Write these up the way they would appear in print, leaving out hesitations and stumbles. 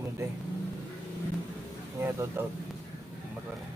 Hindi. Nga, out. Magkano?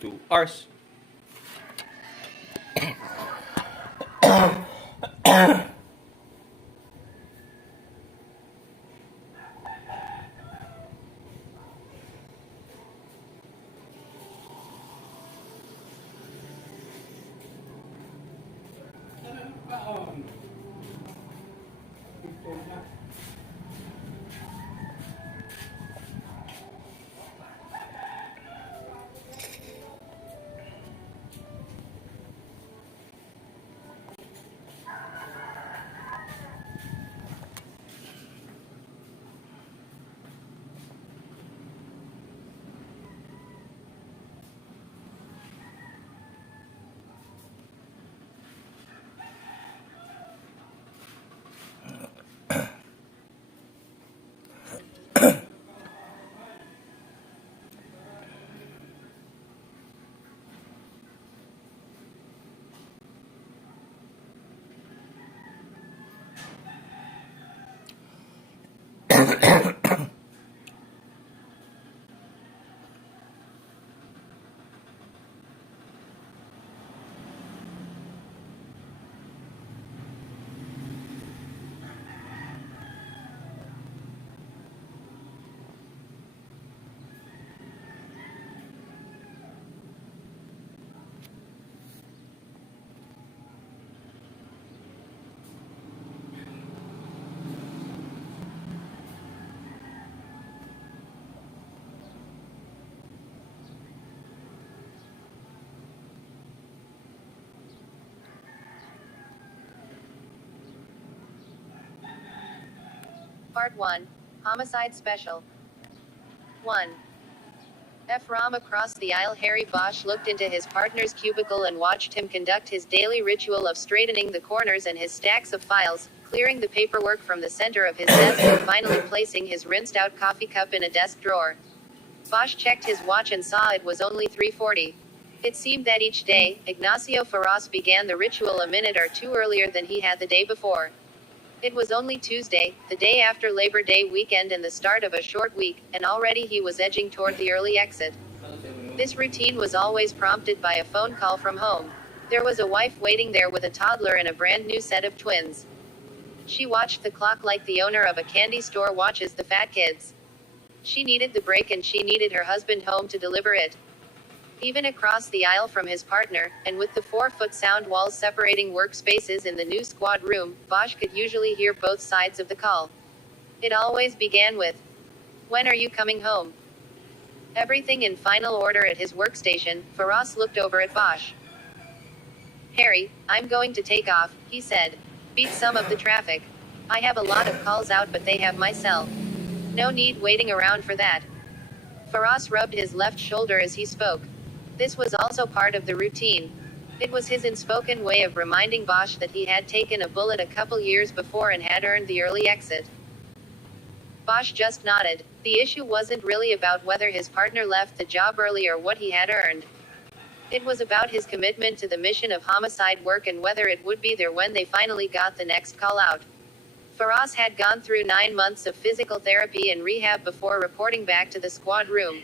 Two hours. Part 1. Homicide Special. 1. From across the aisle, Harry Bosch looked into his partner's cubicle and watched him conduct his daily ritual of straightening the corners and his stacks of files, clearing the paperwork from the center of his desk and finally placing his rinsed-out coffee cup in a desk drawer. Bosch checked his watch and saw it was only 3:40. It seemed that each day, Ignacio Ferraz began the ritual a minute or two earlier than he had the day before. It was only Tuesday, the day after Labor Day weekend and the start of a short week, and already he was edging toward the early exit. This routine was always prompted by a phone call from home. There was a wife waiting there with a toddler and a brand new set of twins. She watched the clock like the owner of a candy store watches the fat kids. She needed the break and she needed her husband home to deliver it. Even across the aisle from his partner, and with the 4-foot sound walls separating workspaces in the new squad room, Bosch could usually hear both sides of the call. It always began with, "When are you coming home?" Everything in final order at his workstation, Ferraz looked over at Bosch. "Harry, I'm going to take off," he said. "Beat some of the traffic. I have a lot of calls out but they have my cell. No need waiting around for that." Ferraz rubbed his left shoulder as he spoke. This was also part of the routine. It was his unspoken way of reminding Bosch that he had taken a bullet a couple years before and had earned the early exit. Bosch just nodded. The issue wasn't really about whether his partner left the job early or what he had earned. It was about his commitment to the mission of homicide work and whether it would be there when they finally got the next call out. Faraz had gone through 9 months of physical therapy and rehab before reporting back to the squad room.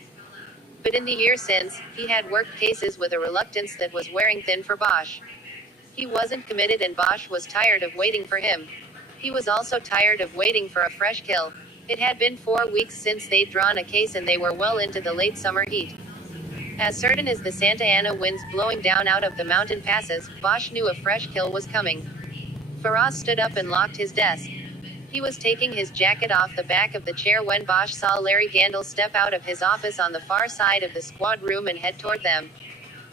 But in the year since, he had worked cases with a reluctance that was wearing thin for Bosch. He wasn't committed and Bosch was tired of waiting for him. He was also tired of waiting for a fresh kill. It had been 4 weeks since they'd drawn a case and they were well into the late summer heat. As certain as the Santa Ana winds blowing down out of the mountain passes, Bosch knew a fresh kill was coming. Faraz stood up and locked his desk. He was taking his jacket off the back of the chair when Bosch saw Larry Gandil step out of his office on the far side of the squad room and head toward them.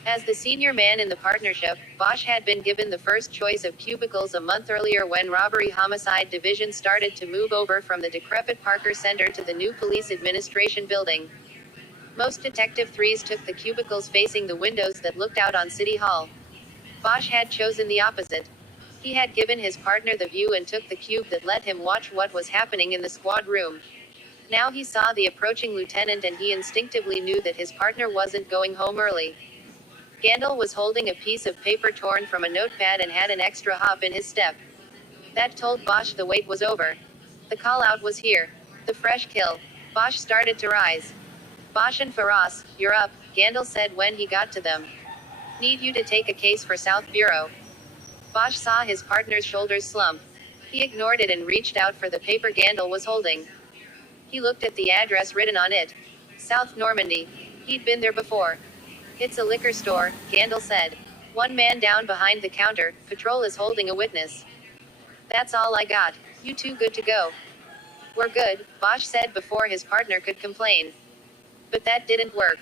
As the senior man in the partnership, Bosch had been given the first choice of cubicles a month earlier when Robbery Homicide Division started to move over from the decrepit Parker Center to the new Police Administration building. Most Detective 3s took the cubicles facing the windows that looked out on City Hall. Bosch had chosen the opposite. He had given his partner the view and took the cube that let him watch what was happening in the squad room. Now he saw the approaching lieutenant and he instinctively knew that his partner wasn't going home early. Gandil was holding a piece of paper torn from a notepad and had an extra hop in his step. That told Bosch the wait was over. The call-out was here. The fresh kill. Bosch started to rise. Bosch and Faraz, you're up, Gandil said when he got to them. Need you to take a case for South Bureau. Bosch saw his partner's shoulders slump. He ignored it and reached out for the paper Gandil was holding. He looked at the address written on it. South Normandy. He'd been there before. It's a liquor store, Gandil said. One man down behind the counter, patrol is holding a witness. That's all I got. You two good to go? We're good, Bosch said before his partner could complain. But that didn't work.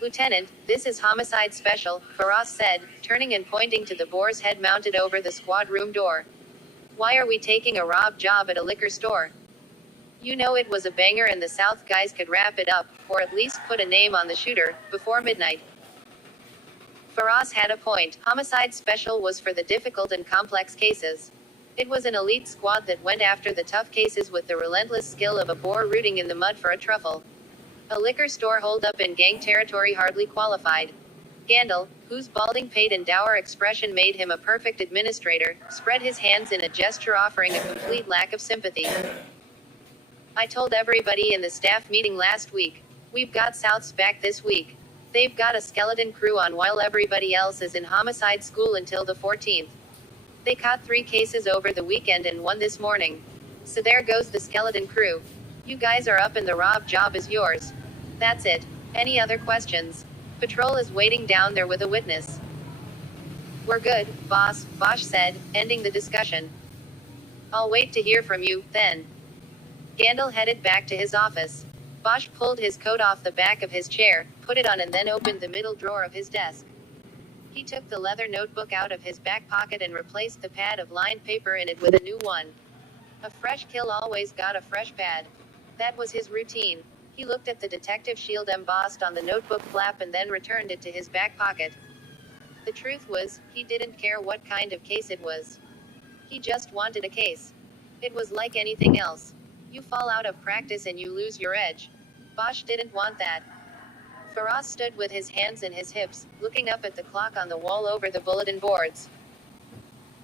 Lieutenant, this is Homicide Special, Faraz said, turning and pointing to the boar's head mounted over the squad room door. Why are we taking a rob job at a liquor store? You know it was a banger and the South guys could wrap it up, or at least put a name on the shooter, before midnight. Faraz had a point. Homicide Special was for the difficult and complex cases. It was an elite squad that went after the tough cases with the relentless skill of a boar rooting in the mud for a truffle. A liquor store holdup in gang territory hardly qualified. Gandil, whose balding pate and dour expression made him a perfect administrator, spread his hands in a gesture offering a complete lack of sympathy. I told everybody in the staff meeting last week. We've got Souths back this week. They've got a skeleton crew on while everybody else is in homicide school until the 14th. They caught 3 cases over the weekend and 1 this morning. So there goes the skeleton crew. You guys are up and the rob job is yours. That's it. Any other questions? Patrol is waiting down there with a witness. We're good, boss, Bosch said, ending the discussion. I'll wait to hear from you, then. Gandil headed back to his office. Bosch pulled his coat off the back of his chair, put it on and then opened the middle drawer of his desk. He took the leather notebook out of his back pocket and replaced the pad of lined paper in it with a new one. A fresh kill always got a fresh pad. That was his routine. He looked at the detective shield embossed on the notebook flap and then returned it to his back pocket. The truth was, he didn't care what kind of case it was. He just wanted a case. It was like anything else. You fall out of practice and you lose your edge. Bosch didn't want that. Faraz stood with his hands in his hips, looking up at the clock on the wall over the bulletin boards.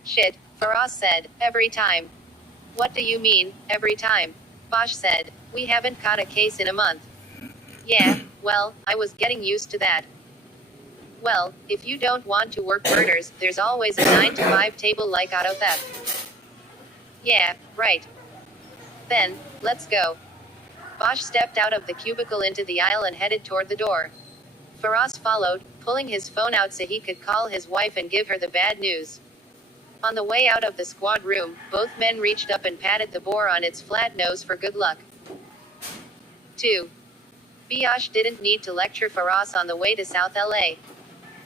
Shit, Faraz said, every time. What do you mean, every time? Bosch said, we haven't caught a case in a month. Yeah, well, I was getting used to that. Well, if you don't want to work murders, there's always a 9-to-5 table like auto theft. Yeah, right. Then, let's go. Bosch stepped out of the cubicle into the aisle and headed toward the door. Faraz followed, pulling his phone out so he could call his wife and give her the bad news. On the way out of the squad room, both men reached up and patted the boar on its flat nose for good luck. 2. Bosch didn't need to lecture Faraz on the way to South LA.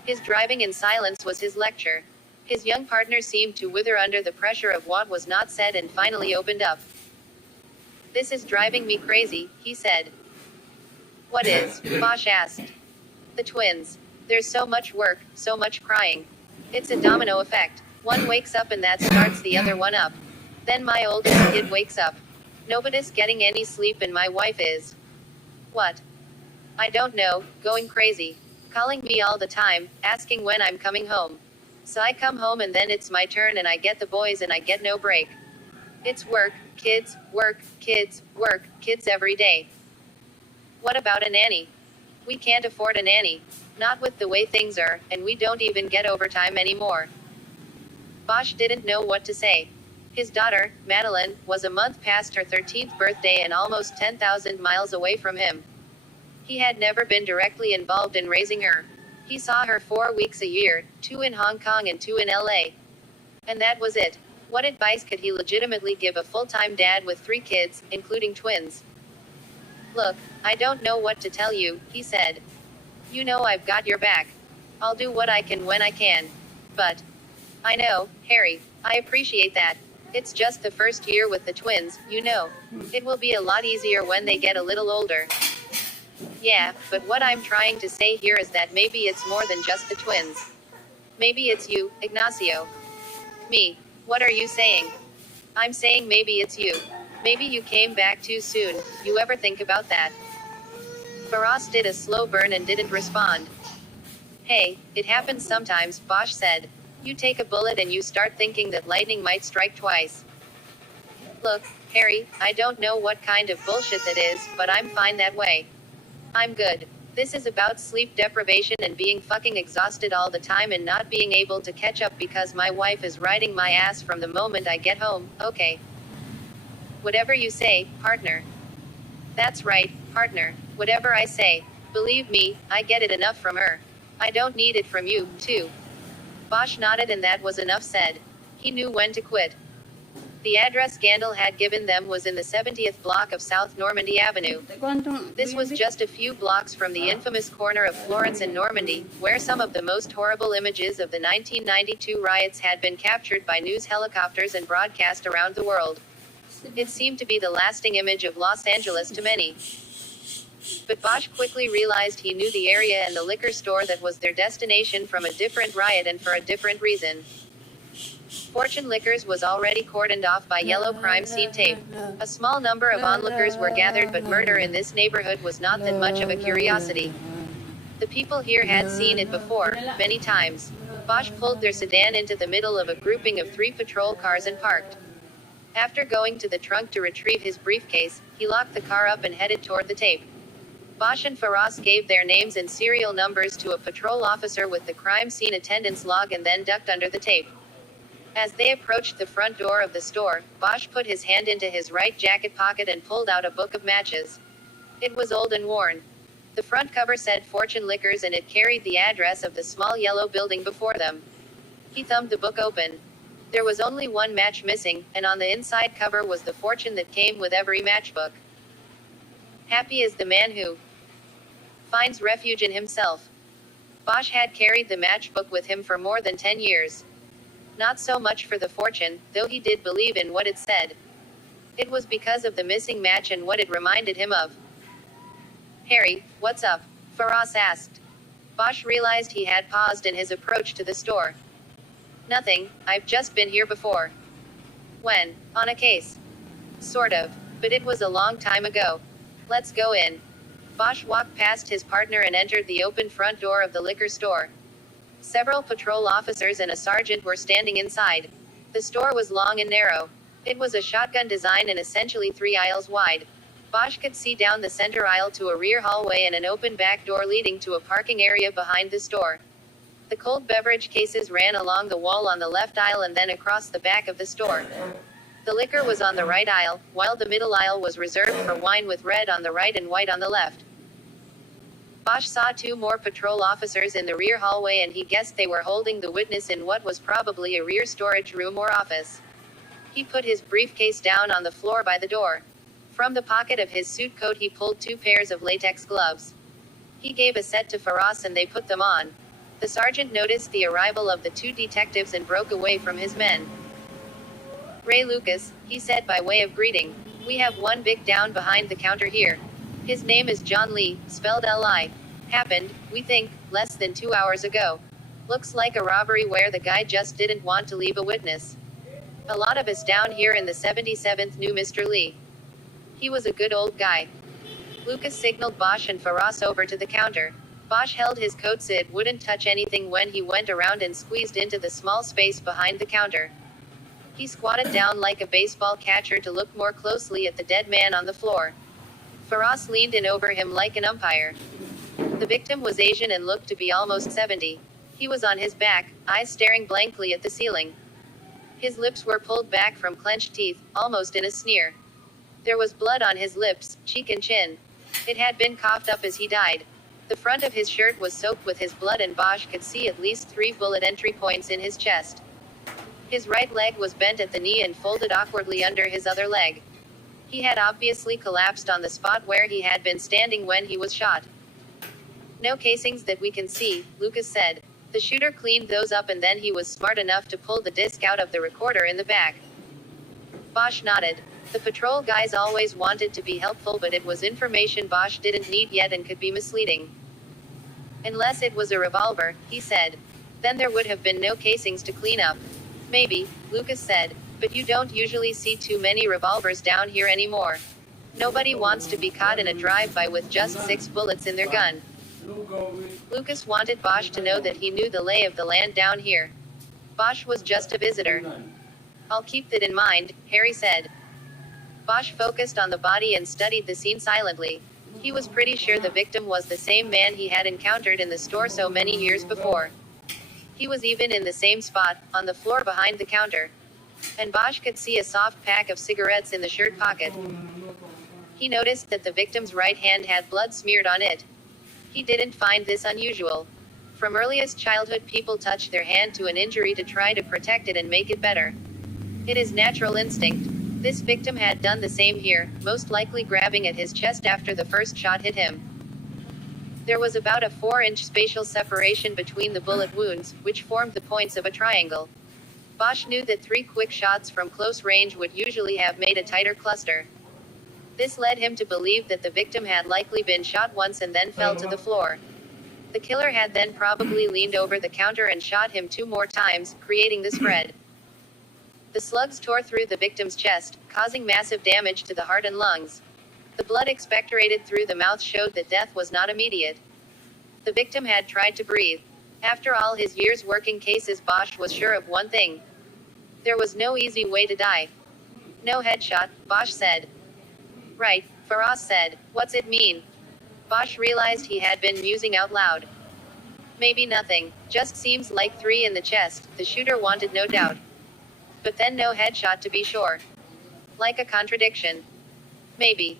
His driving in silence was his lecture. His young partner seemed to wither under the pressure of what was not said and finally opened up. This is driving me crazy, he said. What is? Bosch asked. The twins. There's so much work, so much crying. It's a domino effect. One wakes up and that starts the other one up. Then my oldest kid wakes up. Nobody's getting any sleep and my wife is. What? I don't know, going crazy. Calling me all the time, asking when I'm coming home. So I come home and then it's my turn and I get the boys and I get no break. It's work, kids, work, kids every day. What about a nanny? We can't afford a nanny. Not with the way things are, and we don't even get overtime anymore. Bosch didn't know what to say. His daughter, Madeline, was a month past her 13th birthday and almost 10,000 miles away from him. He had never been directly involved in raising her. He saw her 4 weeks a year, 2 in Hong Kong and 2 in LA. And that was it. What advice could he legitimately give a full-time dad with 3 kids, including twins? Look, I don't know what to tell you, he said. You know I've got your back. I'll do what I can when I can. But I know, Harry, I appreciate that. It's just the first year with the twins, you know. It will be a lot easier when they get a little older. Yeah, but what I'm trying to say here is that maybe it's more than just the twins. Maybe it's you, Ignacio. Me. What are you saying? I'm saying maybe it's you. Maybe you came back too soon. You ever think about that? Faraz did a slow burn and didn't respond. Hey, it happens sometimes, Bosch said. You take a bullet and you start thinking that lightning might strike twice. Look, Harry, I don't know what kind of bullshit that is, but I'm fine that way. I'm good. This is about sleep deprivation and being fucking exhausted all the time and not being able to catch up because my wife is riding my ass from the moment I get home, okay? Whatever you say, partner. That's right, partner. Whatever I say. Believe me, I get it enough from her. I don't need it from you, too. Bosch nodded and that was enough said. He knew when to quit. The address Gandil had given them was in the 70th block of South Normandy Avenue. This was just a few blocks from the infamous corner of Florence and Normandy, where some of the most horrible images of the 1992 riots had been captured by news helicopters and broadcast around the world. It seemed to be the lasting image of Los Angeles to many. But Bosch quickly realized he knew the area and the liquor store that was their destination from a different riot and for a different reason. Fortune Liquors was already cordoned off by yellow crime scene tape. A small number of onlookers were gathered, but murder in this neighborhood was not that much of a curiosity. The people here had seen it before, many times. Bosch pulled their sedan into the middle of a grouping of 3 patrol cars and parked. After going to the trunk to retrieve his briefcase, he locked the car up and headed toward the tape. Bosch and Faraz gave their names and serial numbers to a patrol officer with the crime scene attendance log and then ducked under the tape. As they approached the front door of the store, Bosch put his hand into his right jacket pocket and pulled out a book of matches. It was old and worn. The front cover said Fortune Liquors and it carried the address of the small yellow building before them. He thumbed the book open. There was only one match missing, and on the inside cover was the fortune that came with every matchbook. Happy is the man who finds refuge in himself. Bosch had carried the matchbook with him for more than 10 years. Not so much for the fortune, though he did believe in what it said. It was because of the missing match and what it reminded him of. Harry, what's up? Faraz asked. Bosch realized he had paused in his approach to the store. Nothing, I've just been here before. When? On a case. Sort of, but it was a long time ago. Let's go in. Bosch walked past his partner and entered the open front door of the liquor store. Several patrol officers and a sergeant were standing inside. The store was long and narrow. It was a shotgun design and essentially 3 aisles wide. Bosch could see down the center aisle to a rear hallway and an open back door leading to a parking area behind the store. The cold beverage cases ran along the wall on the left aisle and then across the back of the store. The liquor was on the right aisle, while the middle aisle was reserved for wine with red on the right and white on the left. Bosch saw 2 more patrol officers in the rear hallway and he guessed they were holding the witness in what was probably a rear storage room or office. He put his briefcase down on the floor by the door. From the pocket of his suit coat he pulled 2 pairs of latex gloves. He gave a set to Faraz and they put them on. The sergeant noticed the arrival of the 2 detectives and broke away from his men. Ray Lucas, he said by way of greeting. We have one big down behind the counter here. His name is John Lee, spelled L-I. Happened, we think, less than 2 hours ago. Looks like a robbery where the guy just didn't want to leave a witness. A lot of us down here in the 77th knew Mr. Lee. He was a good old guy. Lucas signaled Bosch and Faraz over to the counter. Bosch held his coat so it wouldn't touch anything when he went around and squeezed into the small space behind the counter. He squatted down like a baseball catcher to look more closely at the dead man on the floor. Faraz leaned in over him like an umpire. The victim was Asian and looked to be almost 70. He was on his back, eyes staring blankly at the ceiling. His lips were pulled back from clenched teeth, almost in a sneer. There was blood on his lips, cheek and chin. It had been coughed up as he died. The front of his shirt was soaked with his blood and Bosch could see at least 3 bullet entry points in his chest. His right leg was bent at the knee and folded awkwardly under his other leg. He had obviously collapsed on the spot where he had been standing when he was shot. No casings that we can see, Lucas said. The shooter cleaned those up and then he was smart enough to pull the disc out of the recorder in the back. Bosch nodded. The patrol guys always wanted to be helpful, but it was information Bosch didn't need yet and could be misleading. Unless it was a revolver, he said. Then there would have been no casings to clean up. Maybe, Lucas said, but you don't usually see too many revolvers down here anymore. Nobody wants to be caught in a drive-by with just 6 bullets in their gun. Lucas wanted Bosch to know that he knew the lay of the land down here. Bosch was just a visitor. I'll keep that in mind, Harry said. Bosch focused on the body and studied the scene silently. He was pretty sure the victim was the same man he had encountered in the store so many years before. He was even in the same spot, on the floor behind the counter. And Bosch could see a soft pack of cigarettes in the shirt pocket. He noticed that the victim's right hand had blood smeared on it. He didn't find this unusual. From earliest childhood, people touch their hand to an injury to try to protect it and make it better. It is natural instinct. This victim had done the same here, most likely grabbing at his chest after the first shot hit him. There was about a 4-inch spatial separation between the bullet wounds, which formed the points of a triangle. Bosch knew that 3 quick shots from close range would usually have made a tighter cluster. This led him to believe that the victim had likely been shot once and then fell to the floor. The killer had then probably leaned over the counter and shot him 2 more times, creating the spread. The slugs tore through the victim's chest, causing massive damage to the heart and lungs. The blood expectorated through the mouth showed that death was not immediate. The victim had tried to breathe. After all his years working cases, Bosch was sure of one thing. There was no easy way to die. No headshot, Bosch said. Right, Faraz said. What's it mean? Bosch realized he had been musing out loud. Maybe nothing, just seems like 3 in the chest, the shooter wanted no doubt. But then no headshot to be sure. Like a contradiction. Maybe.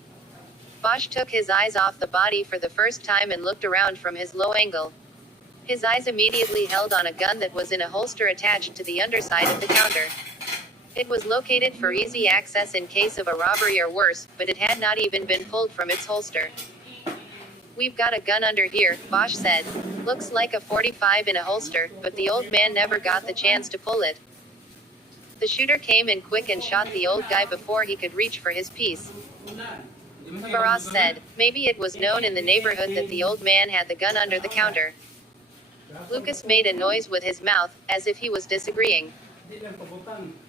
Bosch took his eyes off the body for the first time and looked around from his low angle. His eyes immediately held on a gun that was in a holster attached to the underside of the counter. It was located for easy access in case of a robbery or worse, but it had not even been pulled from its holster. We've got a gun under here, Bosch said. Looks like a .45 in a holster, but the old man never got the chance to pull it. The shooter came in quick and shot the old guy before he could reach for his piece. Faraz said. Maybe it was known in the neighborhood that the old man had the gun under the counter. Lucas made a noise with his mouth, as if he was disagreeing.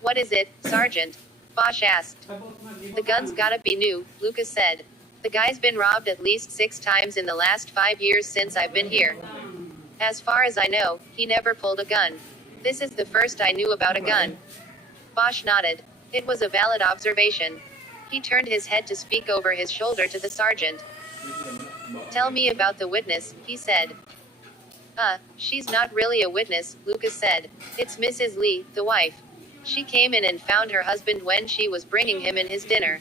What is it, Sergeant? Bosch asked. The gun's gotta be new, Lucas said. The guy's been robbed at least 6 times in the last 5 years since I've been here. As far as I know, he never pulled a gun. This is the first I knew about a gun. Bosch nodded. It was a valid observation. He turned his head to speak over his shoulder to the sergeant. Tell me about the witness, he said. She's not really a witness, Lucas said. It's Mrs. Lee, the wife. She came in and found her husband when she was bringing him in his dinner.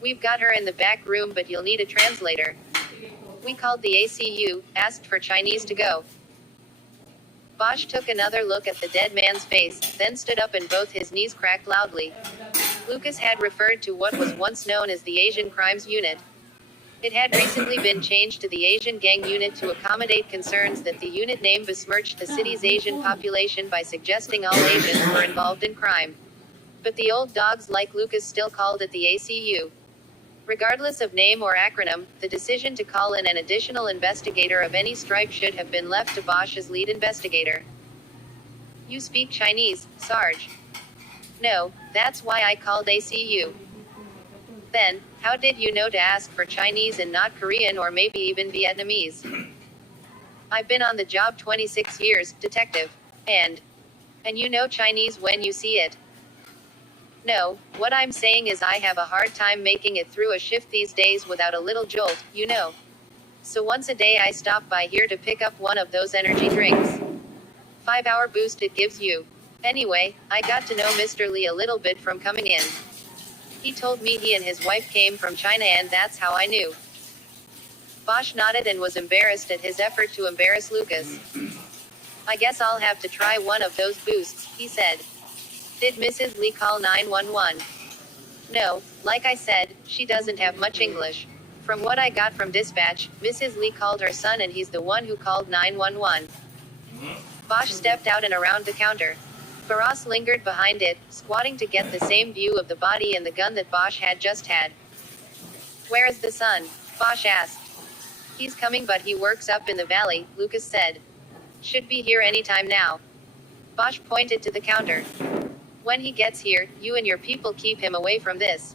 We've got her in the back room, but you'll need a translator. We called the ACU, asked for Chinese to go. Bosch took another look at the dead man's face, then stood up and both his knees cracked loudly. Lucas had referred to what was once known as the Asian Crimes Unit. It had recently been changed to the Asian Gang Unit to accommodate concerns that the unit name besmirched the city's Asian population by suggesting all Asians were involved in crime. But the old dogs like Lucas still called it the ACU. Regardless of name or acronym, the decision to call in an additional investigator of any stripe should have been left to Bosch as lead investigator. You speak Chinese, Sarge? No, that's why I called ACU. Then, how did you know to ask for Chinese and not Korean or maybe even Vietnamese? I've been on the job 26 years, detective. And you know Chinese when you see it. No, what I'm saying is I have a hard time making it through a shift these days without a little jolt, you know. So once a day I stop by here to pick up one of those energy drinks. 5-hour boost it gives you. Anyway, I got to know Mr. Lee a little bit from coming in. He told me he and his wife came from China and that's how I knew. Bosch nodded and was embarrassed at his effort to embarrass Lucas. I guess I'll have to try one of those boosts, he said. Did Mrs. Lee call 911? No, like I said, she doesn't have much English. From what I got from dispatch, Mrs. Lee called her son and he's the one who called 911. Bosch stepped out and around the counter. Faraz lingered behind it, squatting to get the same view of the body and the gun that Bosch had just had. Where is the son? Bosch asked. He's coming but he works up in the valley, Lucas said. Should be here any time now. Bosch pointed to the counter. When he gets here, you and your people keep him away from this.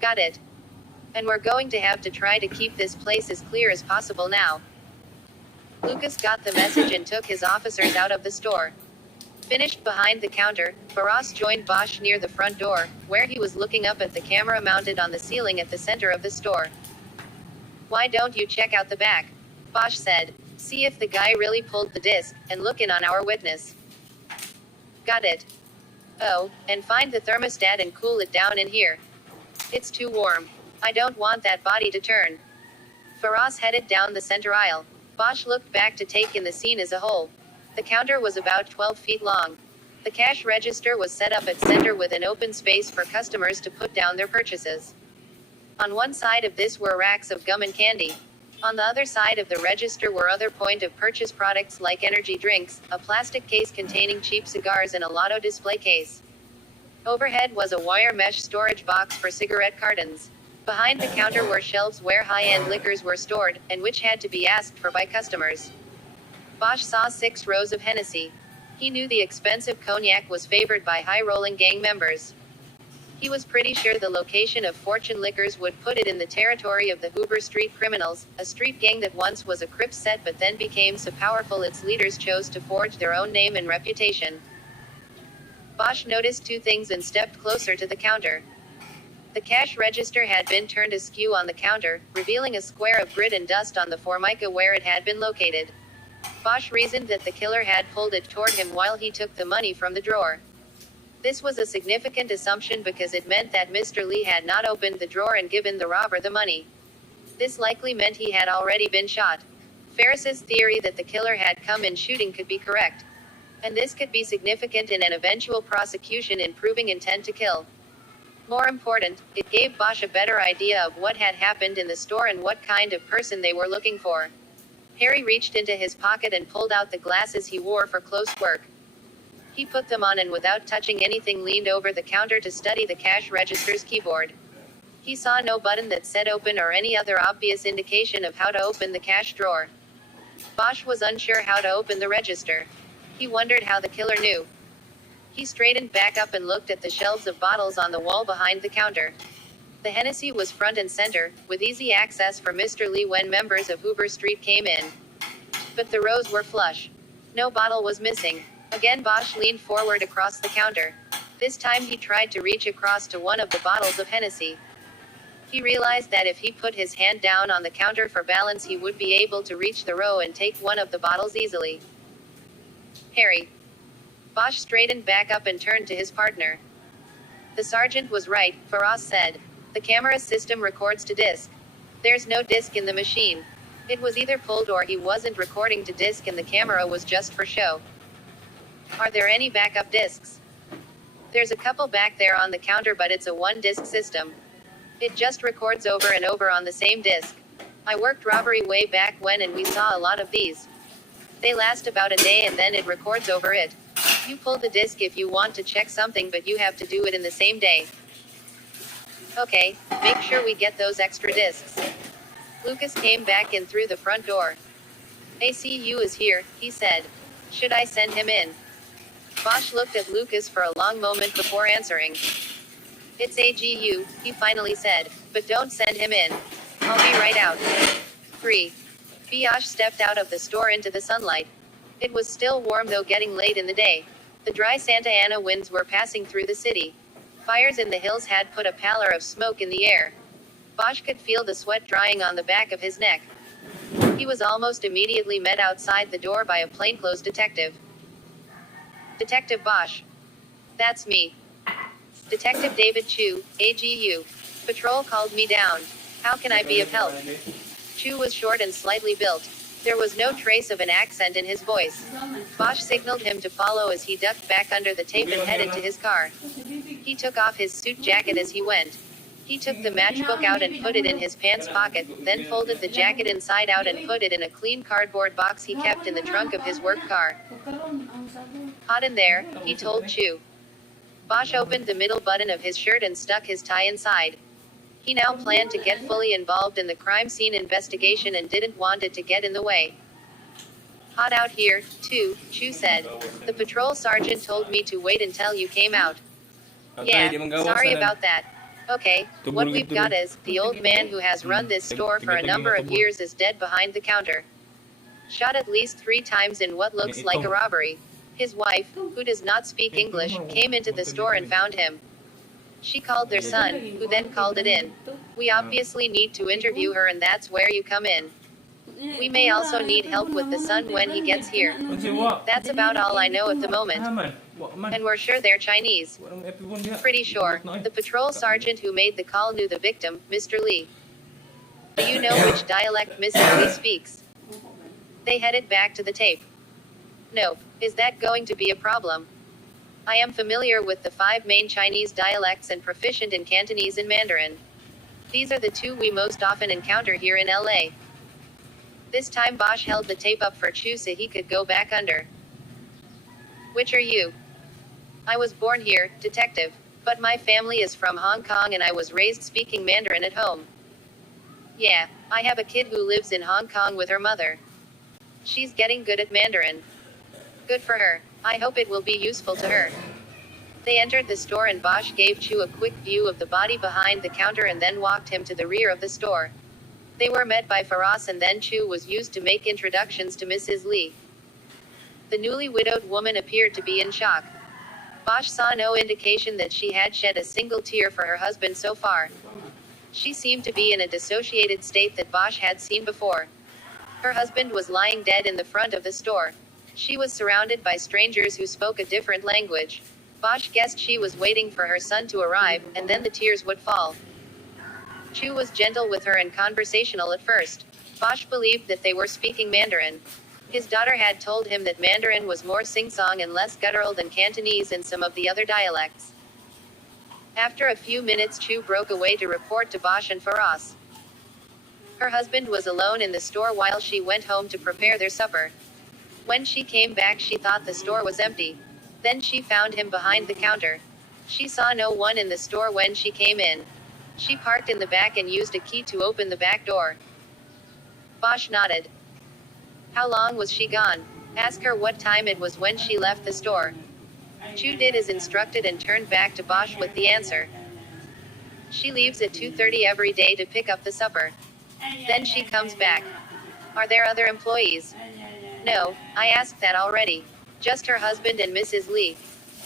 Got it. And we're going to have to try to keep this place as clear as possible now. Lucas got the message and took his officers out of the store. Finished behind the counter, Faraz joined Bosch near the front door, where he was looking up at the camera mounted on the ceiling at the center of the store. Why don't you check out the back? Bosch said. See if the guy really pulled the disc, and look in on our witness. Got it. Oh, and find the thermostat and cool it down in here. It's too warm. I don't want that body to turn. Faraz headed down the center aisle. Bosch looked back to take in the scene as a whole. The counter was about 12 feet long. The cash register was set up at center with an open space for customers to put down their purchases. On one side of this were racks of gum and candy. On the other side of the register were other point-of-purchase products like energy drinks, a plastic case containing cheap cigars and a lotto display case. Overhead was a wire mesh storage box for cigarette cartons. Behind the counter were shelves where high-end liquors were stored, and which had to be asked for by customers. Bosch saw 6 rows of Hennessy. He knew the expensive cognac was favored by high-rolling gang members. He was pretty sure the location of Fortune Liquors would put it in the territory of the Hoover Street Criminals, a street gang that once was a Crip set but then became so powerful its leaders chose to forge their own name and reputation. Bosch noticed 2 things and stepped closer to the counter. The cash register had been turned askew on the counter, revealing a square of grit and dust on the formica where it had been located. Bosch reasoned that the killer had pulled it toward him while he took the money from the drawer. This was a significant assumption because it meant that Mr. Lee had not opened the drawer and given the robber the money. This likely meant he had already been shot. Ferris's theory that the killer had come in shooting could be correct. And this could be significant in an eventual prosecution in proving intent to kill. More important, it gave Bosch a better idea of what had happened in the store and what kind of person they were looking for. Harry reached into his pocket and pulled out the glasses he wore for close work. He put them on and without touching anything leaned over the counter to study the cash register's keyboard. He saw no button that said open or any other obvious indication of how to open the cash drawer. Bosch was unsure how to open the register. He wondered how the killer knew. He straightened back up and looked at the shelves of bottles on the wall behind the counter. The Hennessy was front and center, with easy access for Mr. Lee when members of Hoover Street came in. But the rows were flush. No bottle was missing. Again Bosch leaned forward across the counter. This time he tried to reach across to one of the bottles of Hennessy. He realized that if he put his hand down on the counter for balance he would be able to reach the row and take one of the bottles easily. Harry. Bosch straightened back up and turned to his partner. The sergeant was right, Faraz said. The camera system records to disk. There's no disk in the machine. It was either pulled or he wasn't recording to disk and the camera was just for show. Are there any backup disks? There's a couple back there on the counter but it's a 1-disc system. It just records over and over on the same disc. I worked robbery way back when and we saw a lot of these. They last about a day and then it records over it. You pull the disc if you want to check something but you have to do it in the same day. Okay, make sure we get those extra discs. Lucas came back in through the front door. ACU is here, he said. Should I send him in? Bosch looked at Lucas for a long moment before answering. It's AGU, he finally said, but don't send him in. I'll be right out. 3, Biash stepped out of the store into the sunlight. It was still warm though getting late in the day. The dry Santa Ana winds were passing through the city. Fires in the hills had put a pallor of smoke in the air. Bosch could feel the sweat drying on the back of his neck. He was almost immediately met outside the door by a plainclothes detective. Detective Bosch. That's me. Detective David Chu, AGU. Patrol called me down. How can I be of help? Chu was short and slightly built. There was no trace of an accent in his voice. Bosch signaled him to follow as he ducked back under the tape and headed to his car. He took off his suit jacket as he went. He took the matchbook out and put it in his pants pocket, then folded the jacket inside out and put it in a clean cardboard box he kept in the trunk of his work car. Hot in there, he told Chu. Bosch opened the middle button of his shirt and stuck his tie inside. He now planned to get fully involved in the crime scene investigation and didn't want it to get in the way. Hot out here, too, Chu said. The patrol sergeant told me to wait until you came out. Yeah, sorry about that. Okay, what we've got is, the old man who has run this store for a number of years is dead behind the counter. Shot at least 3 times in what looks like a robbery. His wife, who does not speak English, came into the store and found him. She called their son, who then called it in. We obviously need to interview her and that's where you come in. We may also need help with the son when he gets here. That's about all I know at the moment. And we're sure they're Chinese. Pretty sure. The patrol sergeant who made the call knew the victim, Mr. Lee. Do you know which dialect Mrs. Lee speaks? They headed back to the tape. Nope. Is that going to be a problem? I am familiar with the 5 main Chinese dialects and proficient in Cantonese and Mandarin. These are the 2 we most often encounter here in LA. This time Bosch held the tape up for Chu so he could go back under. Which are you? I was born here, detective, but my family is from Hong Kong and I was raised speaking Mandarin at home. Yeah, I have a kid who lives in Hong Kong with her mother. She's getting good at Mandarin. Good for her. I hope it will be useful to her. They entered the store and Bosch gave Chu a quick view of the body behind the counter and then walked him to the rear of the store. They were met by Faraz and then Chu was used to make introductions to Mrs. Lee. The newly widowed woman appeared to be in shock. Bosch saw no indication that she had shed a single tear for her husband so far. She seemed to be in a dissociated state that Bosch had seen before. Her husband was lying dead in the front of the store. She was surrounded by strangers who spoke a different language. Bosch guessed she was waiting for her son to arrive, and then the tears would fall. Chu was gentle with her and conversational at first. Bosch believed that they were speaking Mandarin. His daughter had told him that Mandarin was more sing-song and less guttural than Cantonese and some of the other dialects. After a few minutes Chu broke away to report to Bosch and Faraz. Her husband was alone in the store while she went home to prepare their supper. When she came back she thought the store was empty. Then she found him behind the counter. She saw no one in the store when she came in. She parked in the back and used a key to open the back door. Bosch nodded. How long was she gone? Ask her what time it was when she left the store. Chu did as instructed and turned back to Bosch with the answer. She leaves at 2:30 every day to pick up the supper. Then she comes back. Are there other employees? No, I asked that already. Just her husband and Mrs. Lee.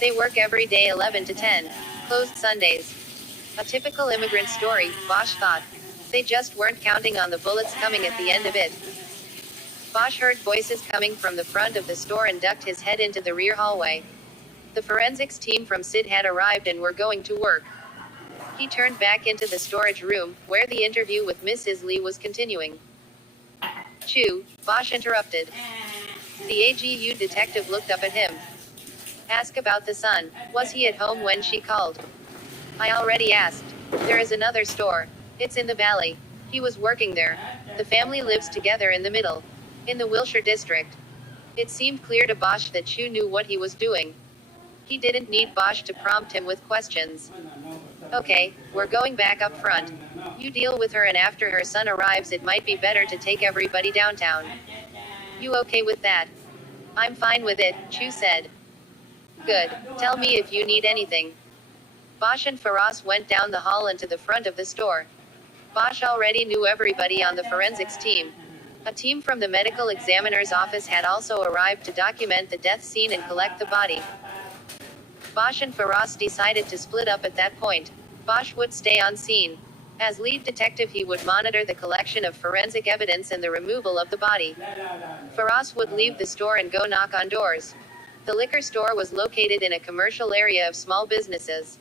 They work every day 11 to 10. Closed Sundays. A typical immigrant story, Bosch thought. They just weren't counting on the bullets coming at the end of it. Bosch heard voices coming from the front of the store and ducked his head into the rear hallway. The forensics team from SID had arrived and were going to work. He turned back into the storage room, where the interview with Mrs. Lee was continuing. Chu, Bosch interrupted. The AGU detective looked up at him. Ask about the son. Was he at home when she called? I already asked. There is another store. It's in the valley. He was working there. The family lives together in the middle. In the Wilshire district. It seemed clear to Bosch that Chu knew what he was doing. He didn't need Bosch to prompt him with questions. Okay, we're going back up front. You deal with her and after her son arrives it might be better to take everybody downtown. You okay with that? I'm fine with it, Chu said. Good. Tell me if you need anything. Bosch and Faraz went down the hall and to the front of the store. Bosch already knew everybody on the forensics team. A team from the medical examiner's office had also arrived to document the death scene and collect the body. Bosch and Faraz decided to split up at that point. Bosch would stay on scene. As lead detective, he would monitor the collection of forensic evidence and the removal of the body. Faraz would leave the store and go knock on doors. The liquor store was located in a commercial area of small businesses.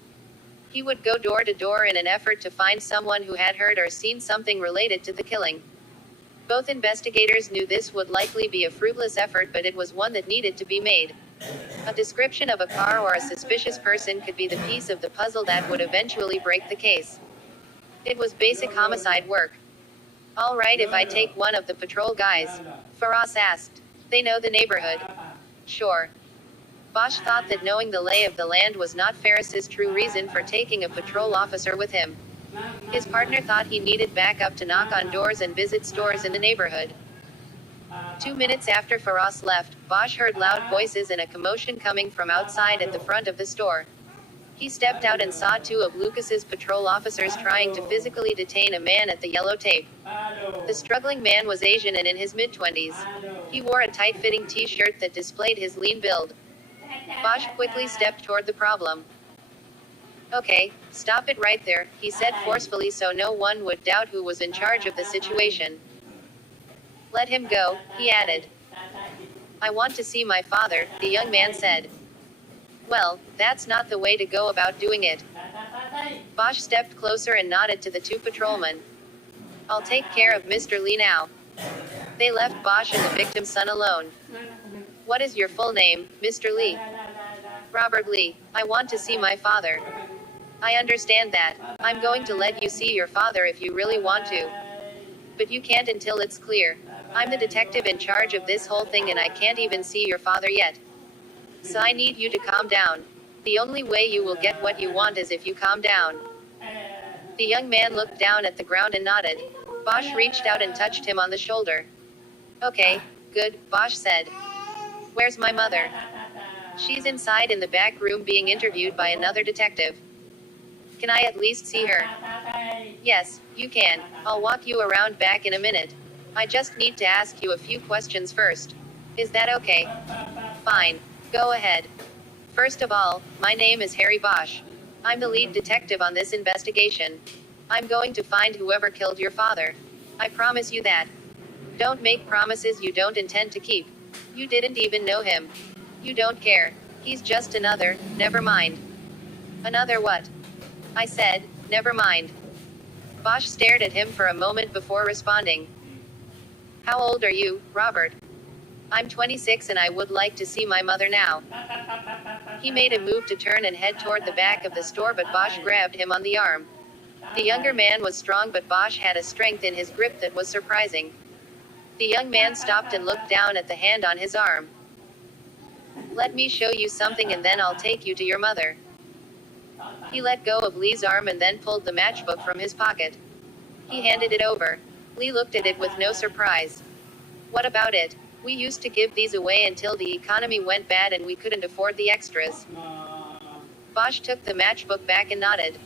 He would go door to door in an effort to find someone who had heard or seen something related to the killing. Both investigators knew this would likely be a fruitless effort, but it was one that needed to be made. A description of a car or a suspicious person could be the piece of the puzzle that would eventually break the case. It was basic homicide work. All right, if I take one of the patrol guys? Faraz asked. They know the neighborhood. Sure. Bosch thought that knowing the lay of the land was not Ferris's true reason for taking a patrol officer with him. His partner thought he needed backup to knock on doors and visit stores in the neighborhood. 2 minutes after Faraz left, Bosch heard loud voices and a commotion coming from outside at the front of the store. He stepped out and saw two of Lucas's patrol officers trying to physically detain a man at the yellow tape. The struggling man was Asian and in his mid-20s. He wore a tight-fitting t-shirt that displayed his lean build. Bosch quickly stepped toward the problem. Okay, stop it right there, he said forcefully so no one would doubt who was in charge of the situation. Let him go, he added. I want to see my father, the young man said. Well, that's not the way to go about doing it. Bosch stepped closer and nodded to the two patrolmen. I'll take care of Mr. Lee now. They left Bosch and the victim's son alone. What is your full name, Mr. Lee? Robert Lee. I want to see my father. I understand that. I'm going to let you see your father if you really want to. But you can't until it's clear. I'm the detective in charge of this whole thing and I can't even see your father yet. So I need you to calm down. The only way you will get what you want is if you calm down. The young man looked down at the ground and nodded. Bosch reached out and touched him on the shoulder. Okay, good, Bosch said. Where's my mother? She's inside in the back room being interviewed by another detective. Can I at least see her? Yes, you can. I'll walk you around back in a minute. I just need to ask you a few questions first. Is that okay? Fine. Go ahead. First of all, my name is Harry Bosch. I'm the lead detective on this investigation. I'm going to find whoever killed your father. I promise you that. Don't make promises you don't intend to keep. You didn't even know him. You don't care. He's just another, never mind. Another what? I said, never mind. Bosch stared at him for a moment before responding. How old are you, Robert? I'm 26 and I would like to see my mother now. He made a move to turn and head toward the back of the store, but Bosch grabbed him on the arm. The younger man was strong, but Bosch had a strength in his grip that was surprising. The young man stopped and looked down at the hand on his arm. Let me show you something and then I'll take you to your mother. He let go of Lee's arm and then pulled the matchbook from his pocket. He handed it over. Lee looked at it with no surprise. What about it? We used to give these away until the economy went bad and we couldn't afford the extras. Bosch took the matchbook back and nodded.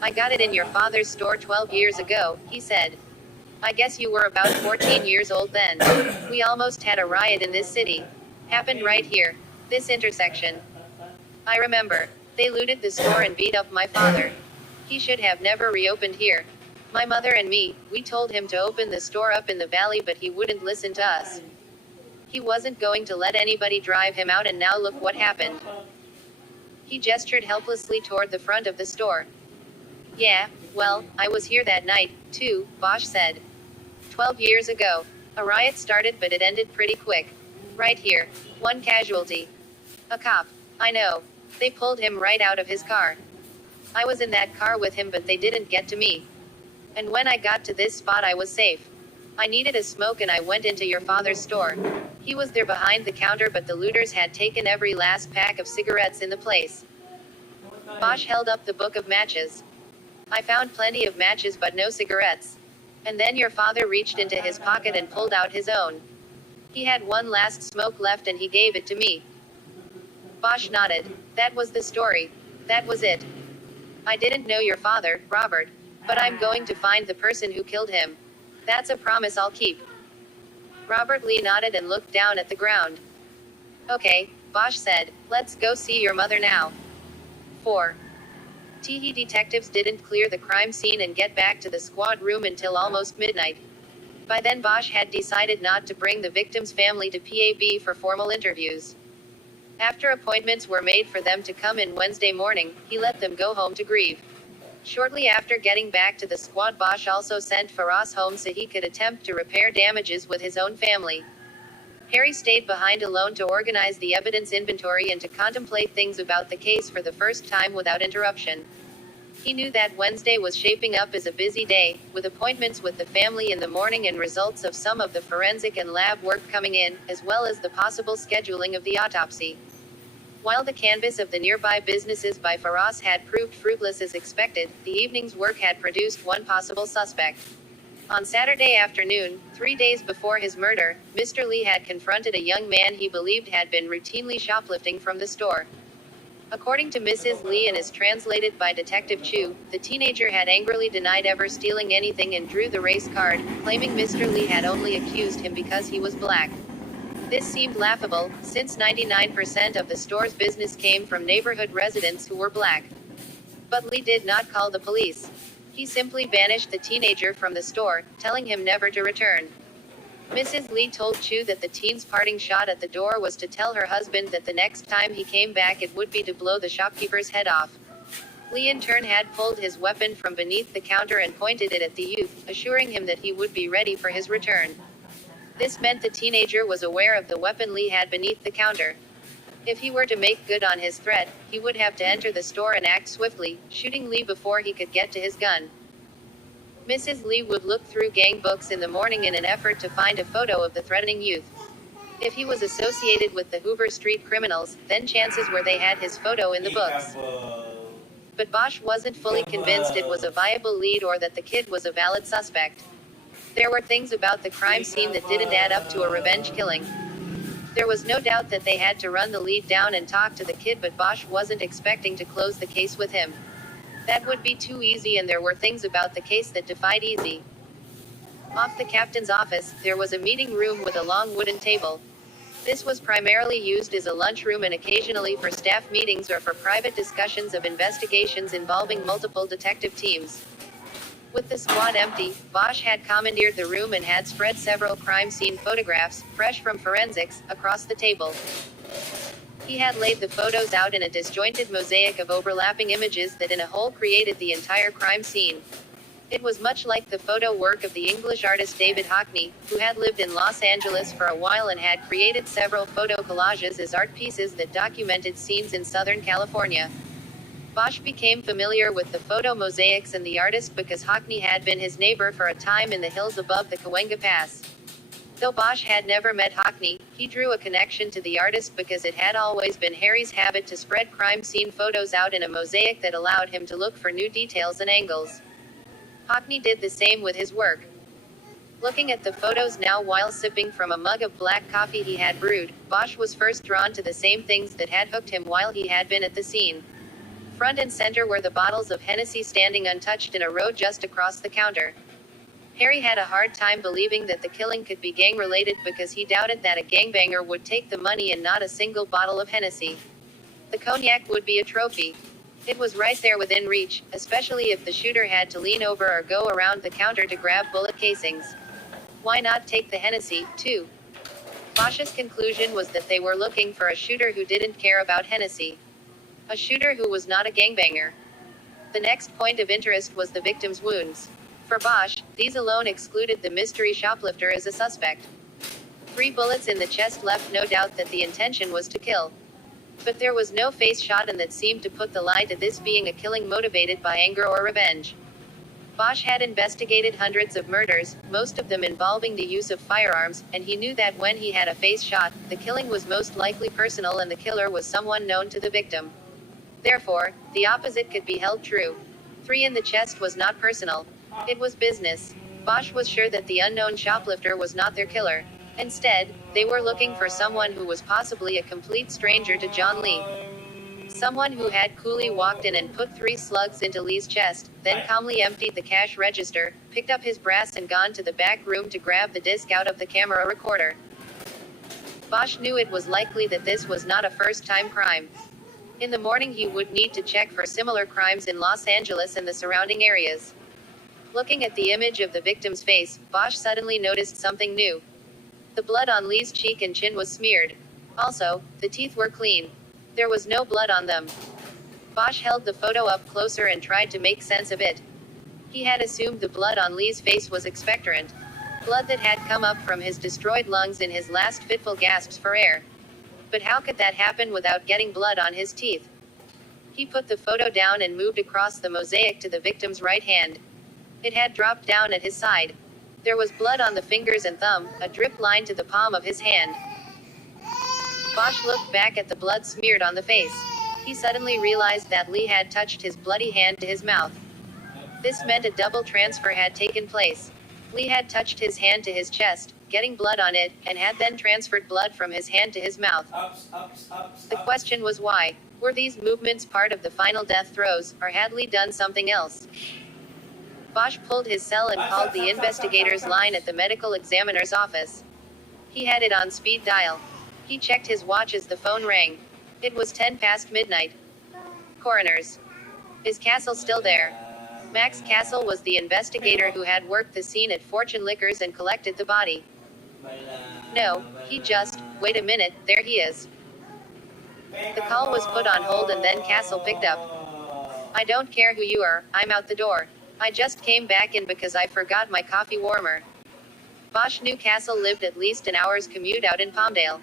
I got it in your father's store 12 years ago, he said. I guess you were about 14 years old then. We almost had a riot in this city. Happened right here. This intersection. I remember. They looted the store and beat up my father. He should have never reopened here. My mother and me, we told him to open the store up in the valley, but he wouldn't listen to us. He wasn't going to let anybody drive him out, and now look what happened. He gestured helplessly toward the front of the store. Yeah, well, I was here that night, too, Bosch said. 12 years ago. A riot started, but it ended pretty quick. Right here. One casualty. A cop. I know. They pulled him right out of his car. I was in that car with him, but they didn't get to me. And when I got to this spot, I was safe. I needed a smoke and I went into your father's store. He was there behind the counter, but the looters had taken every last pack of cigarettes in the place. Bosch held up the book of matches. I found plenty of matches but no cigarettes. And then your father reached into his pocket and pulled out his own. He had one last smoke left and he gave it to me. Bosch nodded. That was the story. That was it. I didn't know your father, Robert. But I'm going to find the person who killed him. That's a promise I'll keep. Robert Lee nodded and looked down at the ground. Okay, Bosch said, let's go see your mother now. 4. Teehee detectives didn't clear the crime scene and get back to the squad room until almost midnight. By then Bosch had decided not to bring the victim's family to PAB for formal interviews. After appointments were made for them to come in Wednesday morning, he let them go home to grieve. Shortly after getting back to the squad, Bosch also sent Faraz home so he could attempt to repair damages with his own family. Harry stayed behind alone to organize the evidence inventory and to contemplate things about the case for the first time without interruption. He knew that Wednesday was shaping up as a busy day, with appointments with the family in the morning and results of some of the forensic and lab work coming in, as well as the possible scheduling of the autopsy. While the canvass of the nearby businesses by Faraz had proved fruitless as expected, the evening's work had produced one possible suspect. On Saturday afternoon, 3 days before his murder, Mr. Lee had confronted a young man he believed had been routinely shoplifting from the store. According to Mrs. Lee and as translated by Detective Chu, the teenager had angrily denied ever stealing anything and drew the race card, claiming Mr. Lee had only accused him because he was black. This seemed laughable, since 99% of the store's business came from neighborhood residents who were black. But Lee did not call the police. He simply banished the teenager from the store, telling him never to return. Mrs. Lee told Chu that the teen's parting shot at the door was to tell her husband that the next time he came back it would be to blow the shopkeeper's head off. Lee in turn had pulled his weapon from beneath the counter and pointed it at the youth, assuring him that he would be ready for his return. This meant the teenager was aware of the weapon Lee had beneath the counter. If he were to make good on his threat, he would have to enter the store and act swiftly, shooting Lee before he could get to his gun. Mrs. Lee would look through gang books in the morning in an effort to find a photo of the threatening youth. If he was associated with the Hoover Street criminals, then chances were they had his photo in the books. But Bosch wasn't fully convinced it was a viable lead or that the kid was a valid suspect. There were things about the crime scene that didn't add up to a revenge killing. There was no doubt that they had to run the lead down and talk to the kid, but Bosch wasn't expecting to close the case with him. That would be too easy, and there were things about the case that defied easy. Off the captain's office, there was a meeting room with a long wooden table. This was primarily used as a lunchroom and occasionally for staff meetings or for private discussions of investigations involving multiple detective teams. With the squad empty, Bosch had commandeered the room and had spread several crime scene photographs, fresh from forensics, across the table. He had laid the photos out in a disjointed mosaic of overlapping images that in a whole created the entire crime scene. It was much like the photo work of the English artist David Hockney, who had lived in Los Angeles for a while and had created several photo collages as art pieces that documented scenes in Southern California. Bosch became familiar with the photo mosaics and the artist because Hockney had been his neighbor for a time in the hills above the Cahuenga Pass. Though Bosch had never met Hockney, he drew a connection to the artist because it had always been Harry's habit to spread crime scene photos out in a mosaic that allowed him to look for new details and angles. Hockney did the same with his work. Looking at the photos now while sipping from a mug of black coffee he had brewed, Bosch was first drawn to the same things that had hooked him while he had been at the scene. Front and center were the bottles of Hennessy standing untouched in a row just across the counter. Harry had a hard time believing that the killing could be gang-related because he doubted that a gangbanger would take the money and not a single bottle of Hennessy. The cognac would be a trophy. It was right there within reach, especially if the shooter had to lean over or go around the counter to grab bullet casings. Why not take the Hennessy, too? Bosch's conclusion was that they were looking for a shooter who didn't care about Hennessy. A shooter who was not a gangbanger. The next point of interest was the victim's wounds. For Bosch, these alone excluded the mystery shoplifter as a suspect. 3 bullets in the chest left no doubt that the intention was to kill. But there was no face shot, and that seemed to put the lie to this being a killing motivated by anger or revenge. Bosch had investigated hundreds of murders, most of them involving the use of firearms, and he knew that when he had a face shot, the killing was most likely personal and the killer was someone known to the victim. Therefore, the opposite could be held true. 3 in the chest was not personal. It was business. Bosch was sure that the unknown shoplifter was not their killer. Instead, they were looking for someone who was possibly a complete stranger to John Lee. Someone who had coolly walked in and put 3 slugs into Lee's chest, then calmly emptied the cash register, picked up his brass and gone to the back room to grab the disc out of the camera recorder. Bosch knew it was likely that this was not a first-time crime. In the morning he would need to check for similar crimes in Los Angeles and the surrounding areas. Looking at the image of the victim's face, Bosch suddenly noticed something new. The blood on Lee's cheek and chin was smeared. Also, the teeth were clean. There was no blood on them. Bosch held the photo up closer and tried to make sense of it. He had assumed the blood on Lee's face was expectorant. Blood that had come up from his destroyed lungs in his last fitful gasps for air. But how could that happen without getting blood on his teeth? He put the photo down and moved across the mosaic to the victim's right hand. It had dropped down at his side. There was blood on the fingers and thumb, a drip line to the palm of his hand. Bosch looked back at the blood smeared on the face. He suddenly realized that Lee had touched his bloody hand to his mouth. This meant a double transfer had taken place. Lee had touched his hand to his chest, getting blood on it, and had then transferred blood from his hand to his mouth. The question was why. Were these movements part of the final death throes, or had Lee done something else? Bosch pulled his cell and called the investigator's line at the medical examiner's office. He had it on speed dial. He checked his watch as the phone rang. It was 10 past midnight. Coroners. Is Castle still there? Max Castle was the investigator who had worked the scene at Fortune Liquors and collected the body. No, wait a minute, there he is. The call was put on hold and then Castle picked up. I don't care who you are, I'm out the door. I just came back in because I forgot my coffee warmer. Bosch knew Castle lived at least an hour's commute out in Palmdale.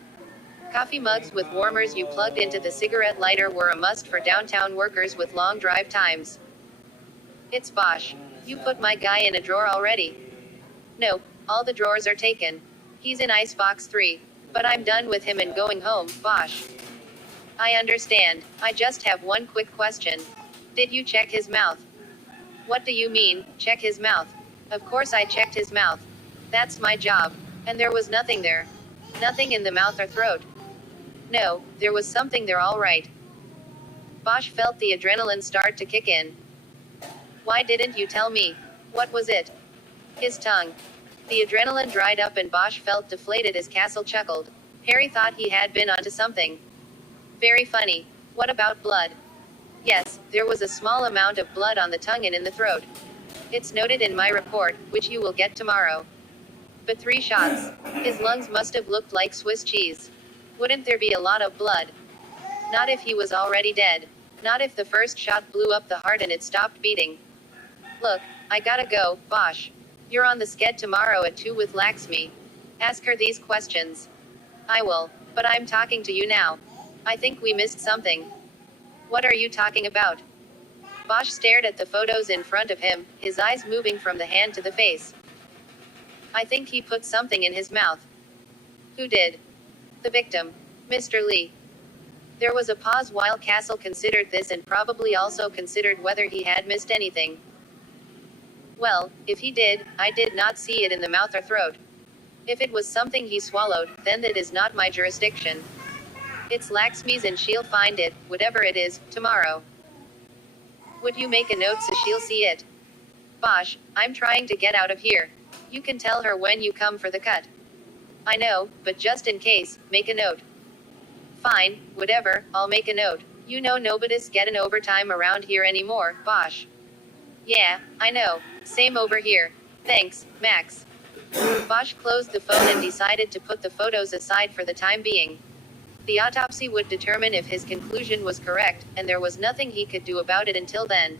Coffee mugs with warmers you plugged into the cigarette lighter were a must for downtown workers with long drive times. It's Bosch. You put my guy in a drawer already. Nope, all the drawers are taken. He's in icebox 3. But I'm done with him and going home, Bosch. I understand. I just have one quick question. Did you check his mouth? What do you mean, check his mouth? Of course I checked his mouth. That's my job. And there was nothing there. Nothing in the mouth or throat. No, there was something there all right. Bosch felt the adrenaline start to kick in. Why didn't you tell me? What was it? His tongue. The adrenaline dried up and Bosch felt deflated as Castle chuckled. Harry thought he had been onto something. Very funny. What about blood? Yes, there was a small amount of blood on the tongue and in the throat. It's noted in my report, which you will get tomorrow. But 3 shots. His lungs must have looked like Swiss cheese. Wouldn't there be a lot of blood? Not if he was already dead. Not if the first shot blew up the heart and it stopped beating. Look, I gotta go, Bosch. You're on the sked tomorrow at 2 with Laxmi. Ask her these questions. I will, but I'm talking to you now. I think we missed something. What are you talking about? Bosch stared at the photos in front of him, his eyes moving from the hand to the face. I think he put something in his mouth. Who did? The victim. Mr. Lee. There was a pause while Castle considered this and probably also considered whether he had missed anything. Well, if he did, I did not see it in the mouth or throat. If it was something he swallowed, then that is not my jurisdiction. It's Laxmi's and she'll find it, whatever it is, tomorrow. Would you make a note so she'll see it? Bosch, I'm trying to get out of here. You can tell her when you come for the cut. I know, but just in case, make a note. Fine, whatever, I'll make a note. You know nobody's getting overtime around here anymore, Bosch. Yeah, I know. Same over here. Thanks, Max. Bosch closed the phone and decided to put the photos aside for the time being. The autopsy would determine if his conclusion was correct, and there was nothing he could do about it until then.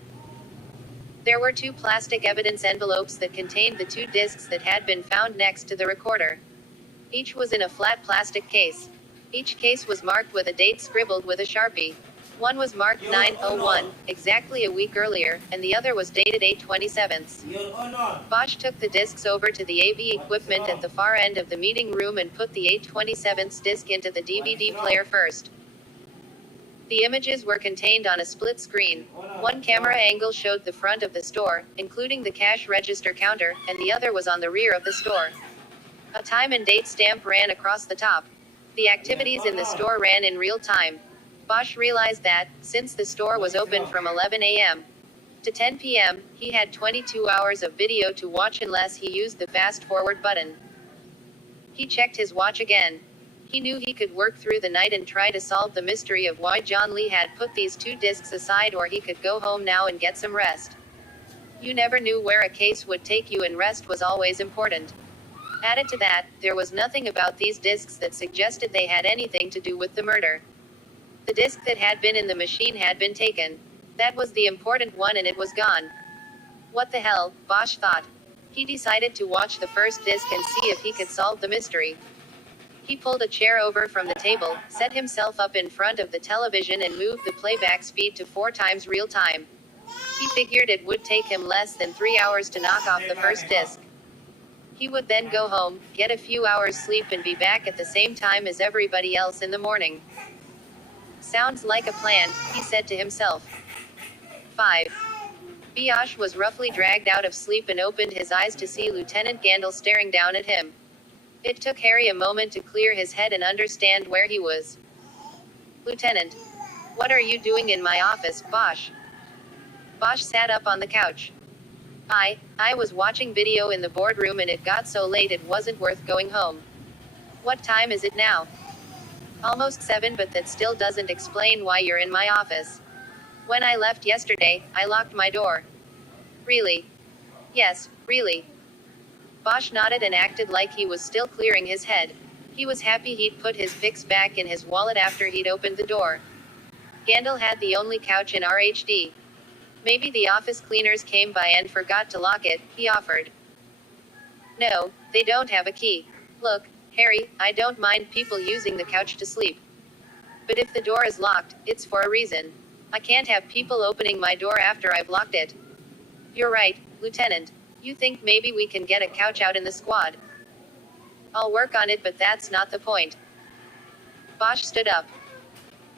There were 2 plastic evidence envelopes that contained the 2 discs that had been found next to the recorder. Each was in a flat plastic case. Each case was marked with a date scribbled with a Sharpie. One was marked 9/01, exactly a week earlier, and the other was dated 8/27. Bosch took the discs over to the AV equipment at the far end of the meeting room and put the 8/27 disc into the DVD player first. The images were contained on a split screen. One camera angle showed the front of the store, including the cash register counter, and the other was on the rear of the store. A time and date stamp ran across the top. The activities in the store ran in real time. Bosch realized that, since the store was open from 11 a.m. to 10 p.m., he had 22 hours of video to watch unless he used the fast forward button. He checked his watch again. He knew he could work through the night and try to solve the mystery of why John Lee had put these 2 discs aside, or he could go home now and get some rest. You never knew where a case would take you, and rest was always important. Added to that, there was nothing about these discs that suggested they had anything to do with the murder. The disc that had been in the machine had been taken. That was the important one, and it was gone. What the hell, Bosch thought. He decided to watch the first disc and see if he could solve the mystery. He pulled a chair over from the table, set himself up in front of the television, and moved the playback speed to 4 times real time. He figured it would take him less than 3 hours to knock off the first disc. He would then go home, get a few hours sleep, and be back at the same time as everybody else in the morning. Sounds like a plan, he said to himself. 5. Bosch was roughly dragged out of sleep and opened his eyes to see Lieutenant Gandil staring down at him. It took Harry a moment to clear his head and understand where he was. Lieutenant. What are you doing in my office, Bosch? Bosch sat up on the couch. I was watching video in the boardroom, and it got so late it wasn't worth going home. What time is it now? Almost 7, but that still doesn't explain why you're in my office. When I left yesterday, I locked my door. Really? Yes, really. Bosch nodded and acted like he was still clearing his head. He was happy he'd put his picks back in his wallet after he'd opened the door. Gandil had the only couch in RHD. Maybe the office cleaners came by and forgot to lock it, he offered. No, they don't have a key. Look, Harry, I don't mind people using the couch to sleep. But if the door is locked, it's for a reason. I can't have people opening my door after I've locked it. You're right, Lieutenant. You think maybe we can get a couch out in the squad? I'll work on it, but that's not the point. Bosch stood up.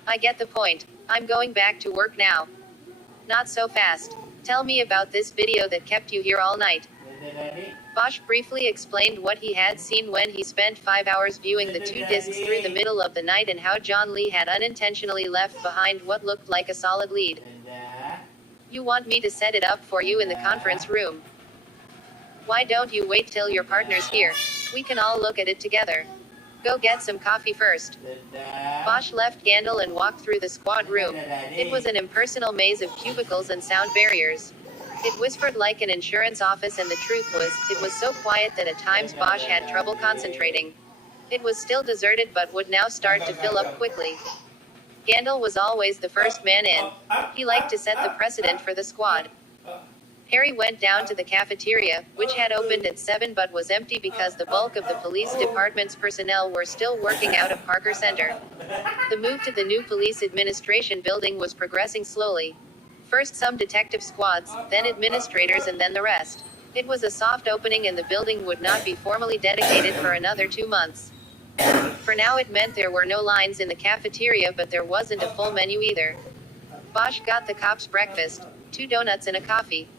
I get the point. I'm going back to work now. Not so fast. Tell me about this video that kept you here all night. Bosch briefly explained what he had seen when he spent 5 hours viewing the 2 discs through the middle of the night, and how John Lee had unintentionally left behind what looked like a solid lead. You want me to set it up for you in the conference room? Why don't you wait till your partner's here? We can all look at it together. Go get some coffee first. Bosch left Gandil and walked through the squad room. It was an impersonal maze of cubicles and sound barriers. It whispered like an insurance office, and the truth was, it was so quiet that at times Bosch had trouble concentrating. It was still deserted, but would now start to fill up quickly. Gandil was always the first man in. He liked to set the precedent for the squad. Harry went down to the cafeteria, which had opened at 7 but was empty because the bulk of the police department's personnel were still working out of Parker Center. The move to the new police administration building was progressing slowly. First some detective squads, then administrators, and then the rest. It was a soft opening, and the building would not be formally dedicated for another 2 months. For now it meant there were no lines in the cafeteria, but there wasn't a full menu either. Bosch got the cops breakfast, 2 donuts and a coffee.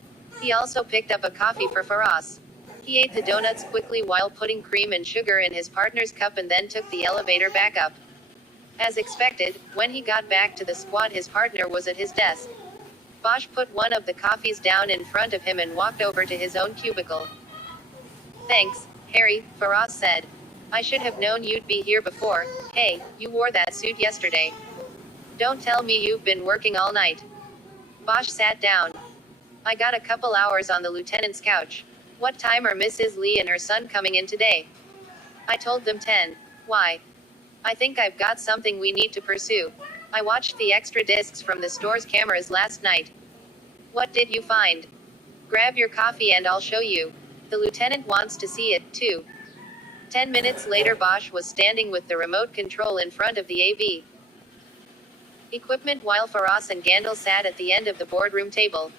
He also picked up a coffee for Faraz. He ate the donuts quickly while putting cream and sugar in his partner's cup, and then took the elevator back up. As expected, when he got back to the squad, his partner was at his desk. Bosch put one of the coffees down in front of him and walked over to his own cubicle. Thanks, Harry, Faraz said. I should have known you'd be here before. Hey, you wore that suit yesterday. Don't tell me you've been working all night. Bosch sat down. I got a couple hours on the lieutenant's couch. What time are Mrs. Lee and her son coming in today? I told them 10. Why? I think I've got something we need to pursue. I watched the extra discs from the store's cameras last night. What did you find? Grab your coffee and I'll show you. The lieutenant wants to see it, too. 10 minutes later, Bosch was standing with the remote control in front of the AV equipment while Faraz and Gandil sat at the end of the boardroom table.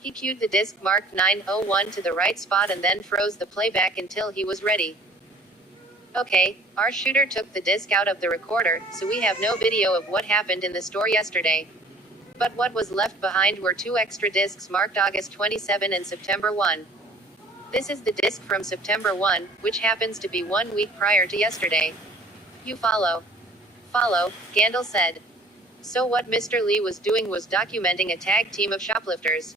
He cued the disc marked 901 to the right spot and then froze the playback until he was ready. Okay, our shooter took the disc out of the recorder, so we have no video of what happened in the store yesterday. But what was left behind were 2 extra discs marked August 27 and September 1. This is the disc from September 1, which happens to be 1 week prior to yesterday. You follow? Follow, Gandil said. So what Mr. Lee was doing was documenting a tag team of shoplifters.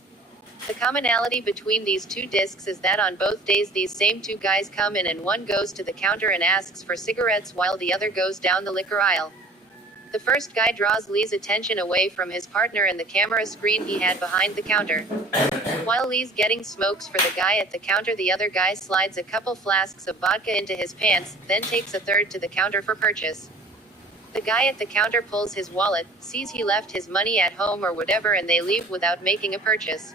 The commonality between these two discs is that on both days these same two guys come in and one goes to the counter and asks for cigarettes while the other goes down the liquor aisle. The first guy draws Lee's attention away from his partner and the camera screen he had behind the counter. While Lee's getting smokes for the guy at the counter, the other guy slides a couple flasks of vodka into his pants, then takes a third to the counter for purchase. The guy at the counter pulls his wallet, sees he left his money at home or whatever, and they leave without making a purchase.